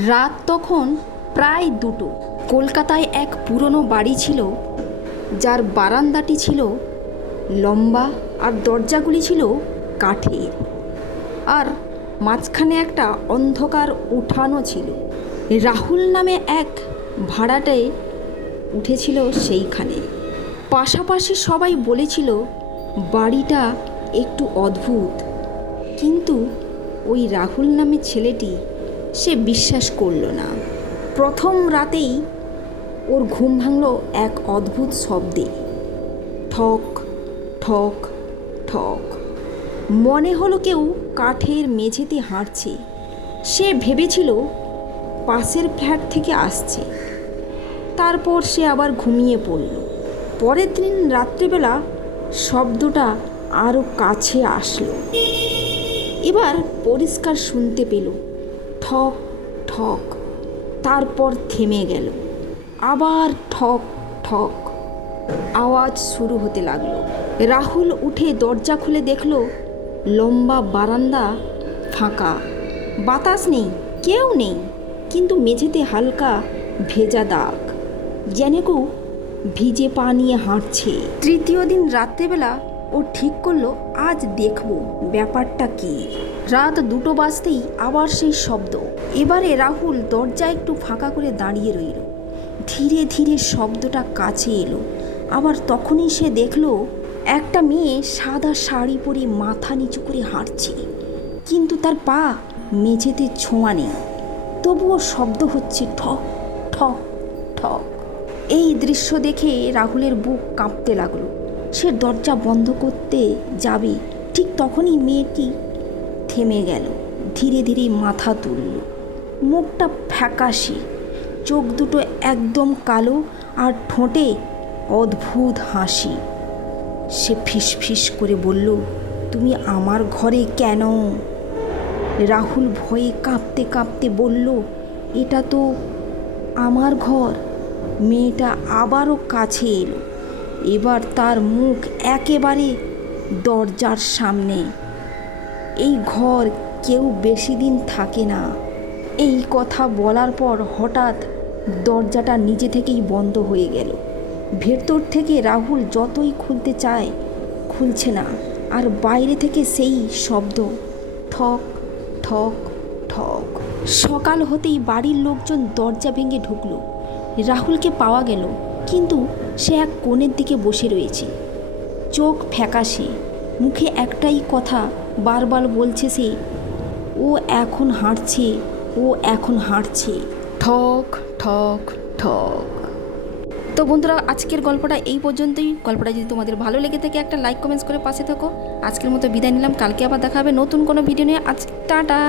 রাত তখন প্রায় 2টো। কলকাতায় এক পুরনো বাড়ি ছিল, যার বারান্দাটি ছিল লম্বা আর দরজাগুলি ছিল কাঠের, আর মাঝখানে একটা অন্ধকার উঠানও ছিল। রাহুল নামে এক ভাড়াটে উঠেছিল সেইখানে। পাশাপাশি সবাই বলেছিল বাড়িটা একটু অদ্ভুত, কিন্তু ওই রাহুল নামে ছেলেটি সে বিশ্বাস করল না। প্রথম রাতেই ওর ঘুম ভাঙল এক অদ্ভুত শব্দে, ঠক ঠক ঠক। মনে হলো কেউ কাঠের মেঝেতে হাঁটছে। সে ভেবেছিল পাশের ফ্ল্যাট থেকে আসছে। তারপর সে আবার ঘুমিয়ে পড়ল। পরের দিন রাত্রিবেলা শব্দটা আরও কাছে আসলো। এবার পরিষ্কার শুনতে পেল, ঠক ঠক। তারপর থেমে গেল। আবার ঠক ঠক আওয়াজ শুরু হতে লাগলো। রাহুল উঠে দরজা খুলে দেখল লম্বা বারান্দা ফাঁকা, বাতাস নেই, কেউ নেই, কিন্তু মেঝেতে হালকা ভেজা দাগ, যেন কেউ ভিজে পা নিয়ে হাঁটছে। তৃতীয় দিন রাত্রেবেলা ও ঠিক করলো আজ দেখব ব্যাপারটা কী। রাত 2টো বাজতেই আবার সেই শব্দ। এবারে রাহুল দরজা একটু ফাঁকা করে দাঁড়িয়ে রইল। ধীরে ধীরে শব্দটা কাছে এলো। আবার তখনই সে দেখল একটা মেয়ে সাদা শাড়ি পরে মাথা নিচু করে হাঁটছে, কিন্তু তার পা মেঝেতে ছোঁয়া নেই। তবুও শব্দ হচ্ছে ঠক ঠক ঠক। এই দৃশ্য দেখে রাহুলের বুক কাঁপতে লাগলো। সে দরজা বন্ধ করতে যাবে, ঠিক তখনই মেয়েটি থেমে গেল। ধীরে ধীরে মাথা তুলল। মুখটা ফ্যাকাশে, চোখ দুটো একদম কালো, আর ঠোঁটে অদ্ভুত হাসি। সে ফিসফিস করে বলল, তুমি আমার ঘরে কেন? রাহুল ভয়ে কাঁপতে কাঁপতে বলল, এটা তো আমার ঘর। মেয়েটা আবারও কাছে এলো। এবার তার মুখ একেবারে দরজার সামনে। এই ঘর কেউ বেশি দিন থাকে না। এই কথা বলার পর হঠাৎ দরজাটা নিজে থেকেই বন্ধ হয়ে গেল। ভেতর থেকে রাহুল যতই খুলতে চায় খুলছে না, আর বাইরে থেকে সেই শব্দ, ঠক ঠক ঠক। সকাল হতেই বাড়ির লোকজন দরজা ভেঙে ঢুকলো। রাহুলকে পাওয়া গেল, কিন্তু সে এক কোণের দিকে বসে রয়েছে, চোখ ফ্যাকাশে। মুখে একটাই কথা বারবার বলছে সে, ও এখন হাঁটছে, ও এখন হাঁটছে, ঠক ঠক ঠক। তো বন্ধুরা, আজকের গল্পটা এই পর্যন্তই। গল্পটা যদি তোমাদের ভালো লেগে থাকে একটা লাইক কমেন্টস করে পাশে থাকো। আজকের মতো বিদায় নিলাম, কালকে আবার দেখা হবে নতুন কোনো ভিডিও নিয়ে। আজ টাটা।